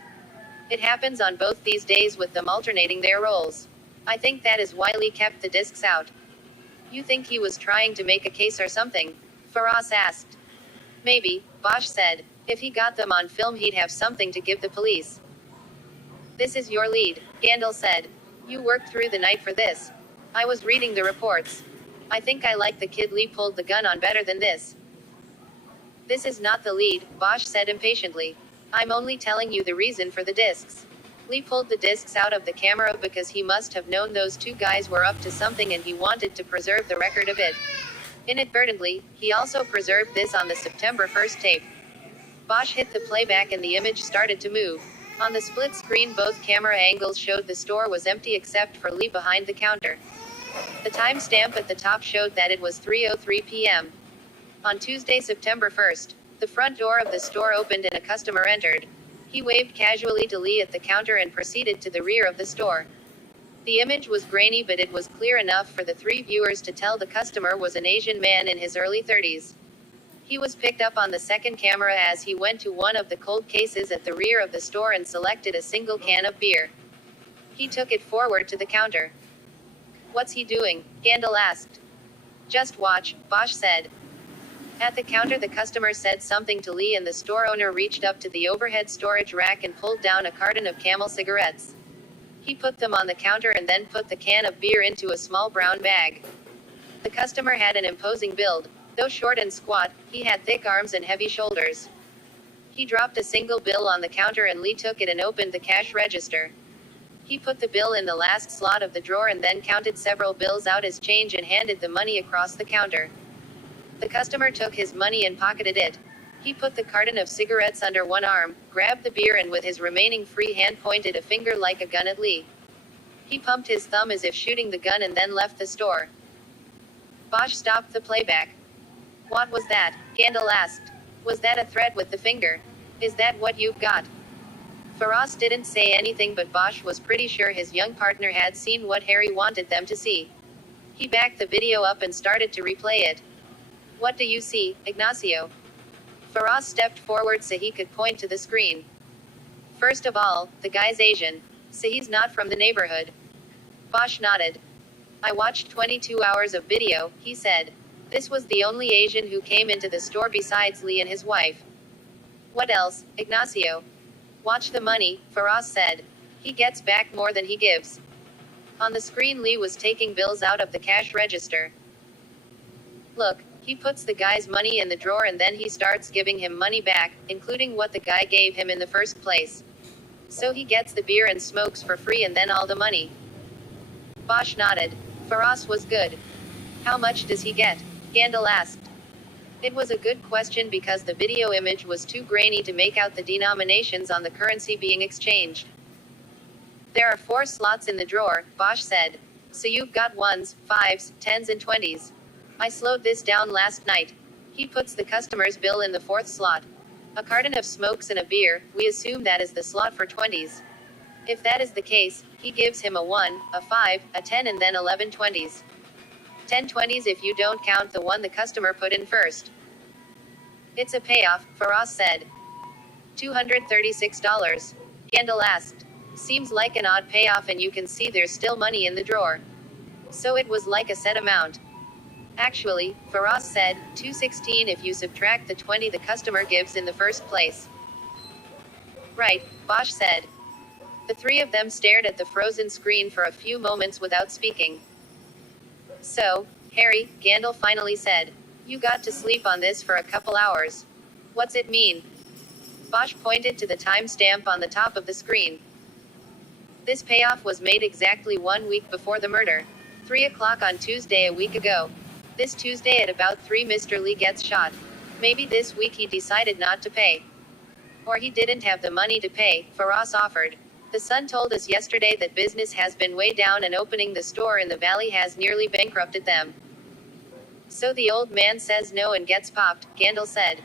It happens on both these days with them alternating their roles. I think that is why Lee kept the discs out. You think he was trying to make a case or something? Faraz asked. Maybe, Bosch said. If he got them on film he'd have something to give the police. This is your lead, Gandil said. You worked through the night for this. I was reading the reports. I think I like the kid Lee pulled the gun on better than this. This is not the lead, Bosch said impatiently. I'm only telling you the reason for the discs. Lee pulled the discs out of the camera because he must have known those two guys were up to something and he wanted to preserve the record of it. Inadvertently, he also preserved this on the September 1st tape. Bosch hit the playback and the image started to move. On the split screen both camera angles showed the store was empty except for Lee behind the counter. The timestamp at the top showed that it was 3:03 p.m. On Tuesday, September 1st, the front door of the store opened and a customer entered. He waved casually to Lee at the counter and proceeded to the rear of the store. The image was grainy, but it was clear enough for the three viewers to tell the customer was an Asian man in his early 30s. He was picked up on the second camera as he went to one of the cold cases at the rear of the store and selected a single can of beer. He took it forward to the counter. What's he doing? Gandil asked. Just watch, Bosch said. At the counter the customer said something to Lee and the store owner reached up to the overhead storage rack and pulled down a carton of Camel cigarettes. He put them on the counter and then put the can of beer into a small brown bag. The customer had an imposing build. Though short and squat, he had thick arms and heavy shoulders. He dropped a single bill on the counter and Lee took it and opened the cash register. He put the bill in the last slot of the drawer and then counted several bills out as change and handed the money across the counter. The customer took his money and pocketed it. He put the carton of cigarettes under one arm, grabbed the beer and with his remaining free hand pointed a finger like a gun at Lee. He pumped his thumb as if shooting the gun and then left the store. Bosch stopped the playback. What was that? Gandil asked. Was that a threat with the finger? Is that what you've got? Faraz didn't say anything, but Bosch was pretty sure his young partner had seen what Harry wanted them to see. He backed the video up and started to replay it. What do you see, Ignacio? Faraz stepped forward so he could point to the screen. First of all, the guy's Asian, so he's not from the neighborhood. Bosch nodded. I watched 22 hours of video, he said. This was the only Asian who came into the store besides Lee and his wife. What else, Ignacio? Watch the money, Faraz said. He gets back more than he gives. On the screen Lee was taking bills out of the cash register. Look, he puts the guy's money in the drawer and then he starts giving him money back, including what the guy gave him in the first place. So he gets the beer and smokes for free and then all the money. Bosch nodded. Faraz was good. How much does he get? Gandil asked. It was a good question because the video image was too grainy to make out the denominations on the currency being exchanged. There are 4 slots in the drawer, Bosch said. So you've got 1s, 5s, 10s and 20s. I slowed this down last night. He puts the customer's bill in the 4th slot. A carton of smokes and a beer, we assume that is the slot for 20s. If that is the case, he gives him a 1, a 5, a 10 and then 11 20s. 10 20s if you don't count the one the customer put in first. It's a payoff, Faraz said. $236. Gandil asked. Seems like an odd payoff and you can see there's still money in the drawer. So it was like a set amount. Actually, Faraz said, $216 if you subtract the 20 the customer gives in the first place. Right, Bosch said. The three of them stared at the frozen screen for a few moments without speaking. So, Harry, Gandil finally said, you got to sleep on this for a couple hours. What's it mean? Bosch pointed to the timestamp on the top of the screen. This payoff was made exactly 1 week before the murder. 3 o'clock on Tuesday a week ago. This Tuesday at about 3 Mr. Lee gets shot. Maybe this week he decided not to pay. Or he didn't have the money to pay, Faraz offered. The Sun told us yesterday that business has been way down and opening the store in the valley has nearly bankrupted them. So the old man says no and gets popped, Gandil said.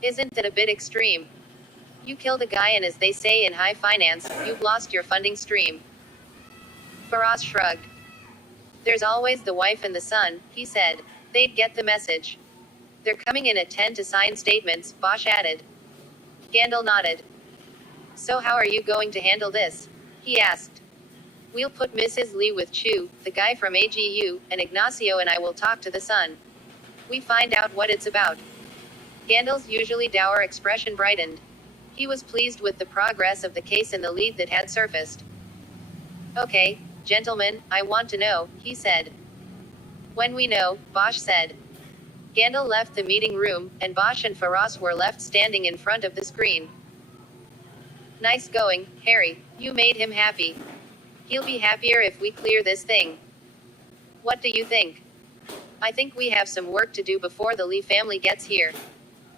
Isn't that a bit extreme? You killed a guy and as they say in high finance, you've lost your funding stream. Faraz shrugged. There's always the wife and the son, he said. They'd get the message. They're coming in at 10 to sign statements, Bosch added. Gandil nodded. So how are you going to handle this? He asked. We'll put Mrs. Lee with Chu, the guy from AGU, and Ignacio and I will talk to the son. We find out what it's about. Gandil's usually dour expression brightened. He was pleased with the progress of the case and the lead that had surfaced. Okay, gentlemen, I want to know, he said. When we know, Bosch said. Gandil left the meeting room, and Bosch and Faraz were left standing in front of the screen. Nice going, Harry, you made him happy. He'll be happier if we clear this thing. What do you think? I think we have some work to do before the Lee family gets here.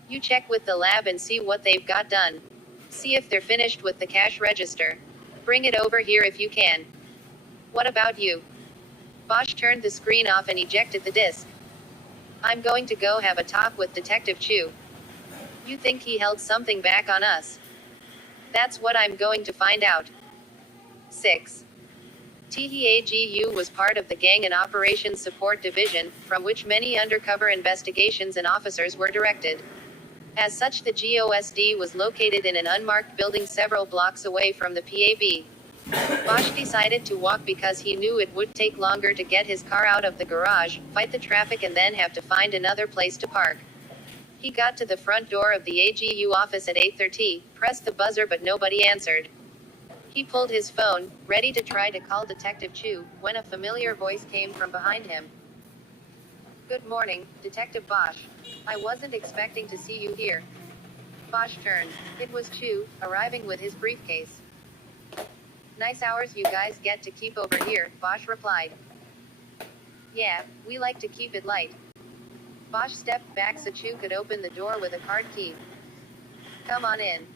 You check with the lab and see what they've got done. See if they're finished with the cash register. Bring it over here if you can. What about you? Bosch turned the screen off and ejected the disk. I'm going to go have a talk with Detective Chu. You think he held something back on us? That's what I'm going to find out. 6. THAGU was part of the Gang and Operations Support Division, from which many undercover investigations and officers were directed. As such, the GOSD was located in an unmarked building several blocks away from the PAB. Bosch decided to walk because he knew it would take longer to get his car out of the garage, fight the traffic and then have to find another place to park. He got to the front door of the AGU office at 8:30, pressed the buzzer but nobody answered. He pulled his phone, ready to try to call Detective Chu, when a familiar voice came from behind him. Good morning, Detective Bosch. I wasn't expecting to see you here. Bosch turned. It was Chu, arriving with his briefcase. Nice hours you guys get to keep over here, Bosch replied. Yeah, we like to keep it light. Bosch stepped back so Chu could open the door with a card key. Come on in.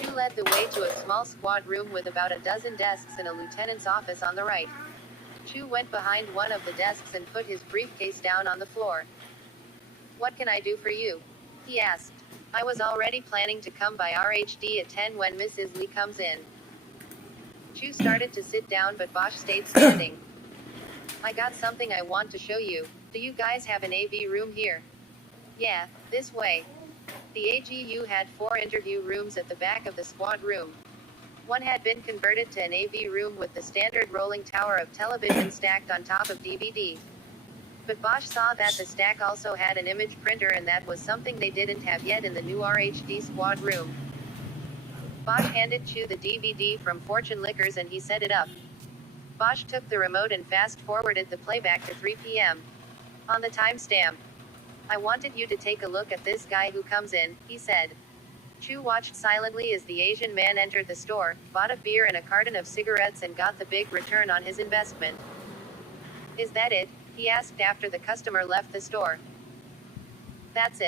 Chu led the way to a small squad room with about a dozen desks and a lieutenant's office on the right. Chu went behind one of the desks and put his briefcase down on the floor. What can I do for you? He asked. I was already planning to come by RHD at 10 when Mrs. Lee comes in. Chu started to sit down but Bosch stayed standing. I got something I want to show you. Do you guys have an AV room here? Yeah, this way. The AGU had 4 interview rooms at the back of the squad room. One had been converted to an AV room with the standard rolling tower of television stacked on top of DVD. But Bosch saw that the stack also had an image printer and that was something they didn't have yet in the new RHD squad room. Bosch handed Chu the DVD from Fortune Liquors and he set it up. Bosch took the remote and fast-forwarded the playback to 3 p.m. On the timestamp. I wanted you to take a look at this guy who comes in, he said. Chu watched silently as the Asian man entered the store, bought a beer and a carton of cigarettes and got the big return on his investment. Is that it? He asked after the customer left the store. That's it.